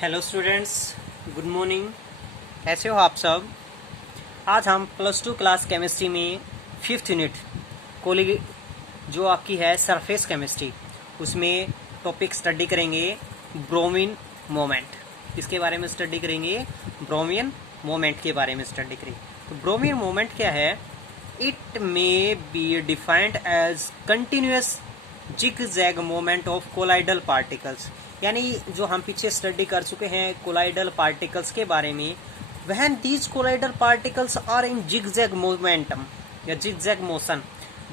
Hello students, good morning. कैसे हो आप सब। आज हम +2 क्लास केमिस्ट्री में 5th यूनिट कोली जो आपकी है सरफेस केमिस्ट्री, उसमें टॉपिक स्टडी करेंगे ब्रोमीन मोमेंट। इसके बारे में स्टडी करेंगे, ब्रोमीन मोमेंट के बारे में स्टडी करेंगे। तो ब्रोमीन मोमेंट क्या है? It may be defined as continuous zigzag moment of colloidal particles. यानी जो हम पीछे स्टडी कर चुके हैं कोलाइडल पार्टिकल्स के बारे में, when these colloidal particles are in zigzag momentum या जिग-जैग मोशन,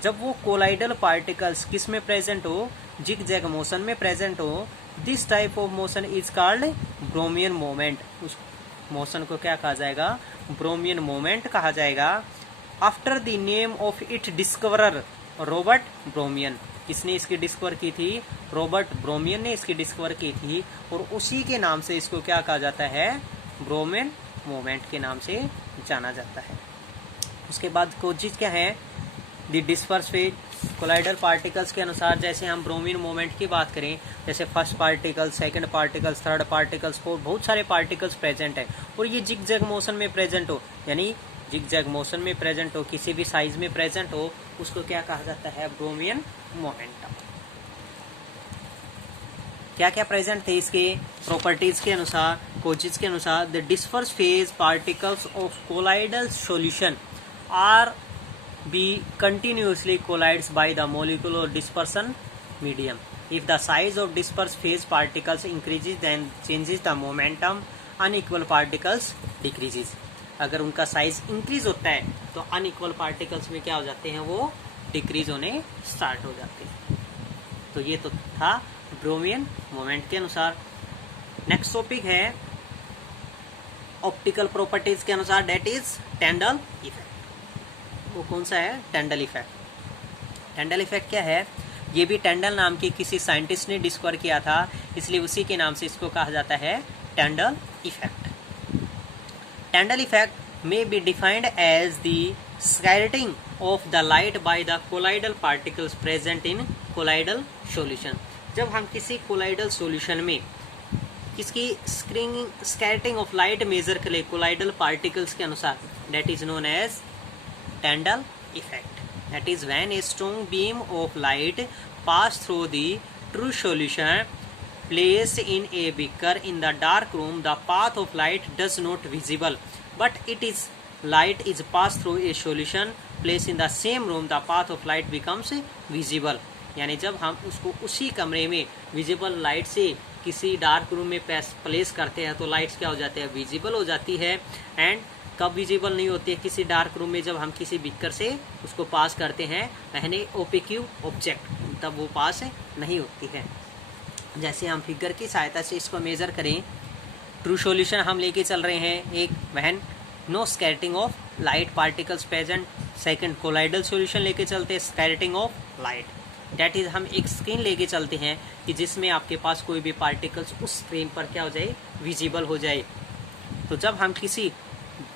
जब वो कोलाइडल पार्टिकल्स किस में प्रेजेंट हो, जिग-जैग मोशन में प्रेजेंट हो, this type of motion is called Brownian moment. उस मोशन को क्या कहा जाएगा? ब्रोमियन मोमेंट कहा जाएगा। After the name of it discoverer Robert Brownian. किसने इसकी डिस्कवर की थी? रॉबर्ट ब्रोमियन ने इसकी डिस्कवर की थी, और उसी के नाम से इसको क्या कहा जाता है? ब्रोमियन मोमेंट के नाम से जाना जाता है। उसके बाद कोजिज क्या है? The disperse phase colloidal particles के अनुसार, जैसे हम ब्रोमियन मोमेंट की बात करें, जैसे first particle, second particles, third particles, fourth, बहुत सारे पार्टिकल्स प्रेजेंट है, और ये जिग जैग मोशन में प्रेजेंट हो, यानी जिग जैग मोशन में प्रेजेंट हो, किसी भी साइज में प्रेजेंट हो, उसको क्या कहा जाता है? ब्रोमियन मोमेंटम। क्या क्या प्रेजेंट थे इसके प्रॉपर्टीज के अनुसार, कोजिज के अनुसार? The disperse phase particles of colloidal solution are be continuously collides by the molecular dispersion medium. If the size of dispersed phase particles increases, then changes the momentum. Unequal particles decreases. अगर उनका size increase होता है तो unequal particles में क्या हो जाते हैं? वो डिक्रीज होने स्टार्ट हो जाते हैं। तो ये तो था ब्रोमियन मोमेंट के अनुसार। नेक्स्ट टॉपिक है ऑप्टिकल प्रॉपर्टीज के अनुसार, डेट इज टेंडल इफेक्ट। वो कौन सा है? Tyndall effect. टेंडल इफेक्ट क्या है? ये भी टेंडल नाम की किसी साइंटिस्ट ने डिस्कवर किया था, इसलिए उसी के नाम से इसको कहा जाता है Tyndall effect. Tyndall effect may be defined as the scattering of the light by the colloidal particles present in colloidal solution. जब हम किसी कोलाइडल सॉल्यूशन में किसकी स्कैटरिंग ऑफ लाइट मेजर करें कोलाइडल पार्टिकल्स के अनुसार, that is known as Tyndall effect. That is when a strong beam of light pass through the true solution placed in a beaker in the dark room. The path of light does not visible, but light is passed through a solution placed in the same room. The path of light becomes visible. यानी जब हम उसको उसी कमरे में visible light से किसी dark room में प्लेस करते हैं तो लाइट्स क्या हो जाते हैं? विजिबल हो जाती है। एंड कब विजिबल नहीं होती है? किसी डार्क रूम में जब हम किसी बिकर से उसको पास करते हैं, यानी ओपेक्यू ऑब्जेक्ट, तब वो पास नहीं होती है। जैसे हम फिगर की सहायता से इसको मेजर करें, ट्रू सॉल्यूशन हम लेके चल रहे हैं एक, वहन no scattering of light particles present. Second colloidal solution लेके चलते हैं, scattering of light. That is हम एक स्क्रीन लेके चलते हैं कि जिसमें आपके पास कोई भी पार्टिकल्स उस स्क्रीन पर क्या हो जाए? विजिबल हो जाए। तो जब हम किसी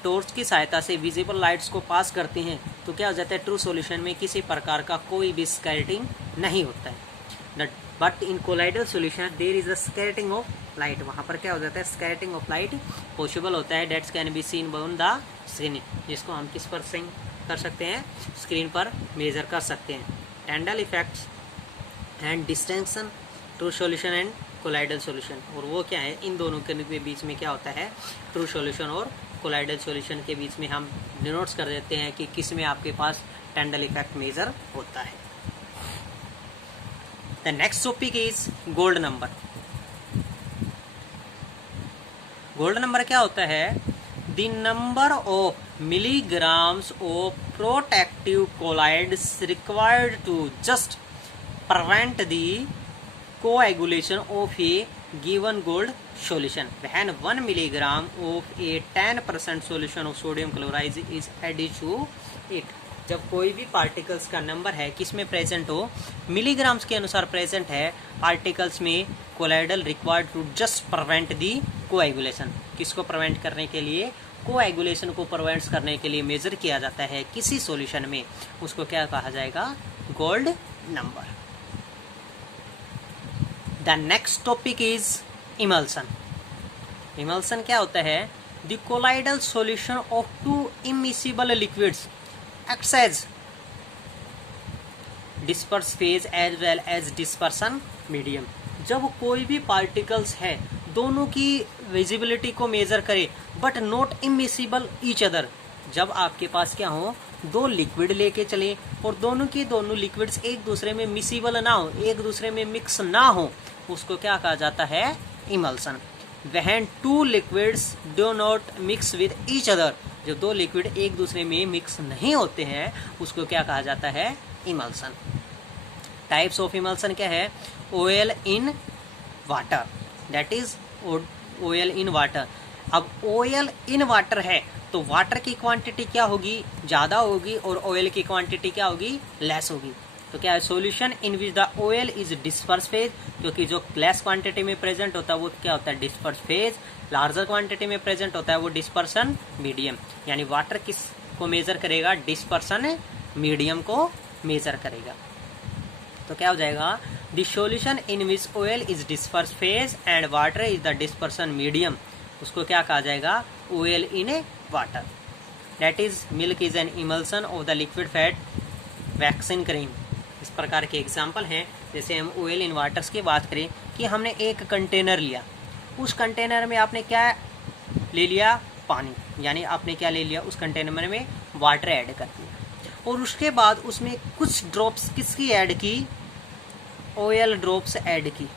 टॉर्च की सहायता से विजिबल लाइट्स को पास करते हैं तो क्या हो जाता है? ट्रू सॉल्यूशन में किसी प्रकार का कोई भी स्कैटरिंग नहीं होता है। But in colloidal solution there is a scattering of light. वहाँ पर क्या हो जाता है? स्कैटरिंग ऑफ लाइट पॉसिबल होता है। That's can be seen on the screen, जिसको हम किस पर सिंग कर सकते हैं? स्क्रीन पर मेजर कर सकते हैं। Tyndall effects and distinction true solution and colloidal solution, और वो क्या है? इन दोनों के बीच में क्या होता है? ट्रू सॉल्यूशन और कोलाइडल सॉल्यूशन के बीच में हम डिनोट्स कर देते हैं कि किस में आपके पास टेंडल इफेक्ट मेजर होता है। The next topic is gold number. Gold number क्या होता है? The number of milligrams of protective colloids required to just prevent the coagulation of a given gold solution when 1 milligram of a 10% solution of sodium chloride is added to it. जब कोई भी particles का number है किस में present हो? Milligrams के अनुसार प्रेजेंट है पार्टिकल्स में, colloidal required to just prevent the coagulation. किसको प्रिवेंट करने के लिए? कोएगुलेशन को प्रिवेंट करने के लिए मेजर किया जाता है किसी सॉल्यूशन में, उसको क्या कहा जाएगा? Gold number. The next topic is emulsion. Emulsion क्या होता है? The colloidal solution of two immiscible liquids acts as disperse phase as well as dispersion medium. जब कोई भी पार्टिकल्स है दोनों की विजिबिलिटी को मेजर करे but not immiscible each other, जब आपके पास क्या हो, दो लिक्विड लेके चले और दोनों की दोनों लिक्विड्स एक दूसरे में मिसिबल ना हो, एक दूसरे में मिक्स ना हो, उसको क्या कहा जाता है? Emulsion. When two liquids do not mix with each other, जो दो लिक्विड एक दूसरे में मिक्स नहीं होते हैं उसको क्या कहा जाता है? इमल्सन। टाइप्स ऑफ इमल्सन क्या है? Oil in water, that is oil in water. अब ऑयल इन वाटर है तो वाटर की क्वांटिटी क्या होगी? ज़्यादा होगी, और ऑयल की क्वांटिटी क्या होगी? लेस होगी। तो क्या है? Solution in which the oil is disperse phase, क्योंकि जो लेस क्वांटिटी में प्रेजेंट होता है वो क्या होता है? Disperse phase. लार्जर क्वांटिटी में प्रेजेंट होता है वो डिस्पर्सन मीडियम। यानी वाटर किस को मेजर करेगा? डिस्पर्सन मीडियम को मेजर करेगा। तो क्या हो जाएगा? The solution in which oil is disperse phase and water is the dispersion medium, उसको क्या कहा जाएगा? Oil in A water. That is milk is an emulsion of the liquid fat, vaccine cream. इस प्रकार के एग्जाम्पल हैं। जैसे हम ऑयल इन वाटर्स की बात करें कि हमने एक कंटेनर लिया, उस कंटेनर में आपने क्या ले लिया? पानी। यानी आपने क्या ले लिया? उस कंटेनर में वाटर ऐड कर दिया, और उसके बाद उसमें कुछ ड्रॉप्स किसकी ऐड की? ऑयल ड्रॉप्स ऐड की।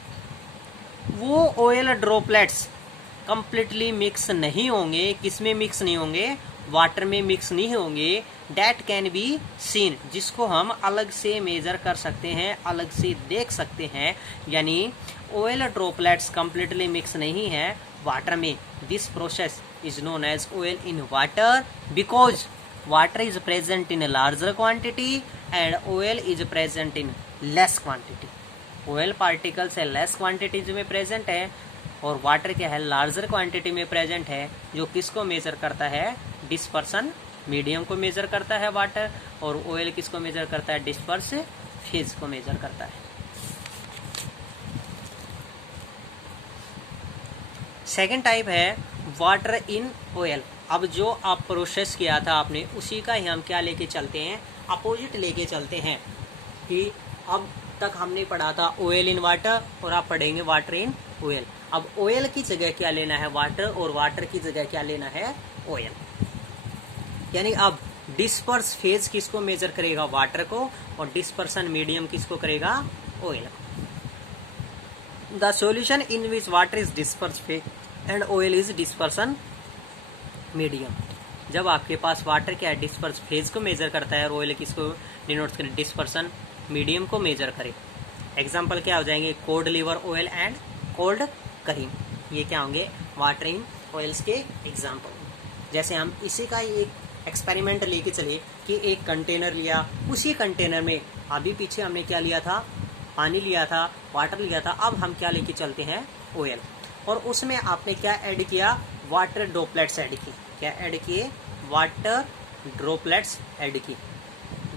वो ऑयल ड्रॉपलेट्स कंप्लीटली मिक्स नहीं होंगे। किसमें मिक्स नहीं होंगे? वाटर में मिक्स नहीं होंगे। डैट कैन बी सीन, जिसको हम अलग से मेजर कर सकते हैं, अलग से देख सकते हैं। यानी ऑयल ड्रॉपलेट्स कंप्लीटली मिक्स नहीं है वाटर में। This process is known as oil in water because water is present in a larger quantity and oil is present in less quantity. oil particles है less quantities में present है, और water क्या है? larger quantity में present है, जो किसको measure करता है? dispersion medium को measure करता है water, और oil किसको measure करता है? disperse phase को measure करता है। सेकेंड टाइप है वाटर इन ऑयल। अब जो आप प्रोसेस किया था आपने, उसी का ही हम क्या लेके चलते हैं? अपोजिट लेके चलते हैं। कि अब तक हमने पढ़ा था ऑयल इन वाटर, और आप पढ़ेंगे वाटर इन ऑयल। अब ऑयल की जगह क्या लेना है? वाटर, और वाटर की जगह क्या लेना है? ऑयल। यानी अब डिस्पर्स फेज किसको मेजर करेगा? वाटर को, और डिस्पर्सन मीडियम किसको करेगा? ऑयल को। The solution in which water is disperse phase and oil is dispersion medium. जब आपके पास वाटर क्या है? डिस्पर्स फेज को मेजर करता है, और ऑयल किसको डिनोट्स करे? डिस्पर्सन मीडियम को मेजर करे। एग्जाम्पल क्या हो जाएंगे? Cold liver oil and cold cream. ये क्या होंगे? वाटर इन ऑयल्स के एग्जाम्पल। जैसे हम इसी का एक एक्सपेरिमेंट लेके चले कि एक कंटेनर लिया, उसी कंटेनर में अभी पीछे हमने क्या लिया था? पानी लिया था, वाटर लिया था। अब हम क्या लेके चलते हैं? ऑयल। और उसमें आपने क्या ऐड किया? वाटर ड्रॉपलेट्स ऐड की। क्या ऐड किए? वाटर ड्रॉपलेट्स ऐड की।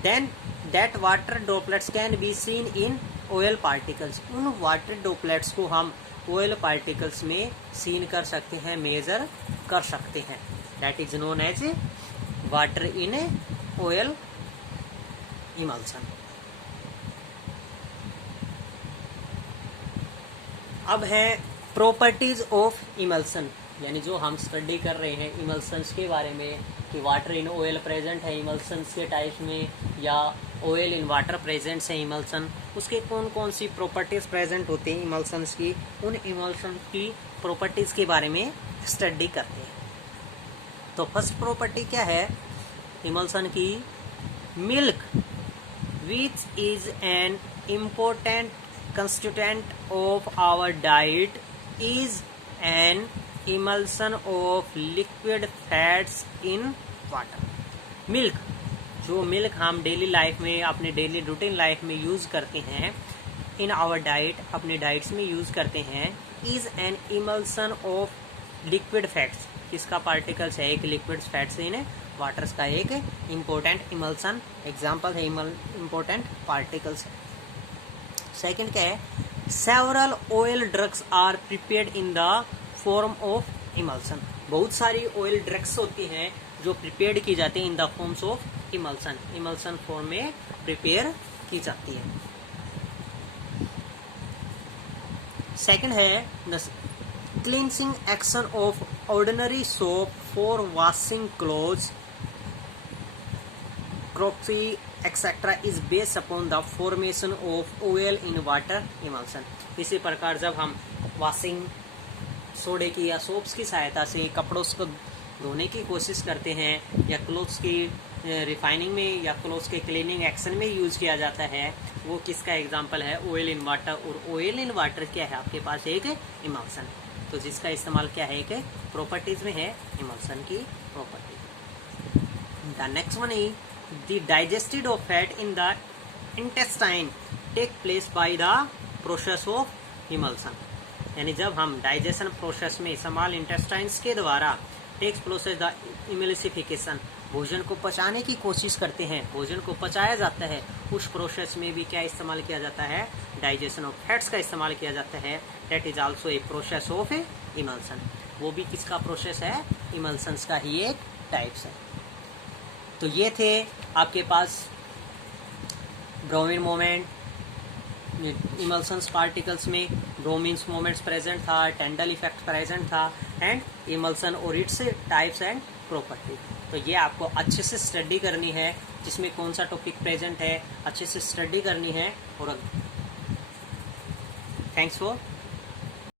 Then that water droplets can be seen in oil particles. उन वाटर ड्रॉपलेट्स को हम ऑयल पार्टिकल्स में सीन कर सकते हैं, मेजर कर सकते हैं। That is known as water in oil emulsion. अब है प्रॉपर्टीज ऑफ इमल्सन, यानी जो हम स्टडी कर रहे हैं इमल्सन्स के बारे में कि वाटर इन ऑयल प्रेजेंट है इमल्सन्स के टाइप में, या ऑयल इन वाटर प्रेजेंट है इमल्सन, उसके कौन कौन सी प्रॉपर्टीज प्रेजेंट होती हैं इमल्सन्स की, उन इमल्सन की प्रॉपर्टीज के बारे में स्टडी करते हैं। तो फर्स्ट प्रॉपर्टी क्या है इमल्सन की? Milk which is an important constituent of our diet is an emulsion of liquid fats in water. Milk, जो मिल्क हम डेली लाइफ में, अपने डेली रूटीन लाइफ में यूज करते हैं, इन आवर डाइट, अपने डाइट्स में यूज करते हैं, is an emulsion of liquid fats. किसका पार्टिकल्स है? एक लिक्विड फैट्स इन वाटर्स का एक इम्पोर्टेंट इमल्सन। एग्जाम्पल है इम्पोर्टेंट पार्टिकल्स। सेकेंड क्या है? Several oil drugs are prepared in the form of emulsion. बहुत सारी ऑयल ड्रग्स होती हैं जो प्रिपेयर की जाती है in the forms of emulsion, emulsion form में प्रिपेयर की जाती है। सेकंड है the cleansing action of ordinary soap for washing clothes, crockery etcetera is based upon the formation of oil in water emulsion. इसी प्रकार जब हम वॉशिंग सोडे की या सोप्स की सहायता से कपड़ों को धोने की कोशिश करते हैं या क्लोथ्स की रिफाइनिंग में या क्लोथ्स के क्लीनिंग एक्शन में यूज किया जाता है, वो किसका एग्जांपल है? Oil in water. और ऑयल इन वाटर क्या है आपके पास? एक इमल्सन, तो जिसका इस्तेमाल क्या है? एक प्रॉपर्टीज में है इमल्सन की property. The next one is the digested of fat in the intestine take place by the process of emulsion. यानी जब हम डाइजेशन प्रोसेस में स्मॉल इंटेस्टाइन्स के द्वारा टेक्स प्रोसेस द इमल्सिफिकेशन, भोजन को पचाने की कोशिश करते हैं, भोजन को पचाया जाता है, उस प्रोसेस में भी क्या इस्तेमाल किया जाता है? डाइजेशन ऑफ फैट्स का इस्तेमाल किया जाता है। That is also a process of emulsion. वो भी किसका प्रोसेस है? इमल्सन्स का ही एक टाइप्स है। तो ये थे आपके पास ब्रोमीन मोमेंट, इमल्सन्स पार्टिकल्स में ब्रोमीन्स मोमेंट्स प्रेजेंट था, टेंडल इफेक्ट प्रेजेंट था, एंड इमल्सन और इट्स टाइप्स एंड प्रॉपर्टी। तो ये आपको अच्छे से स्टडी करनी है, जिसमें कौन सा टॉपिक प्रेजेंट है अच्छे से स्टडी करनी है। और थैंक्स फॉर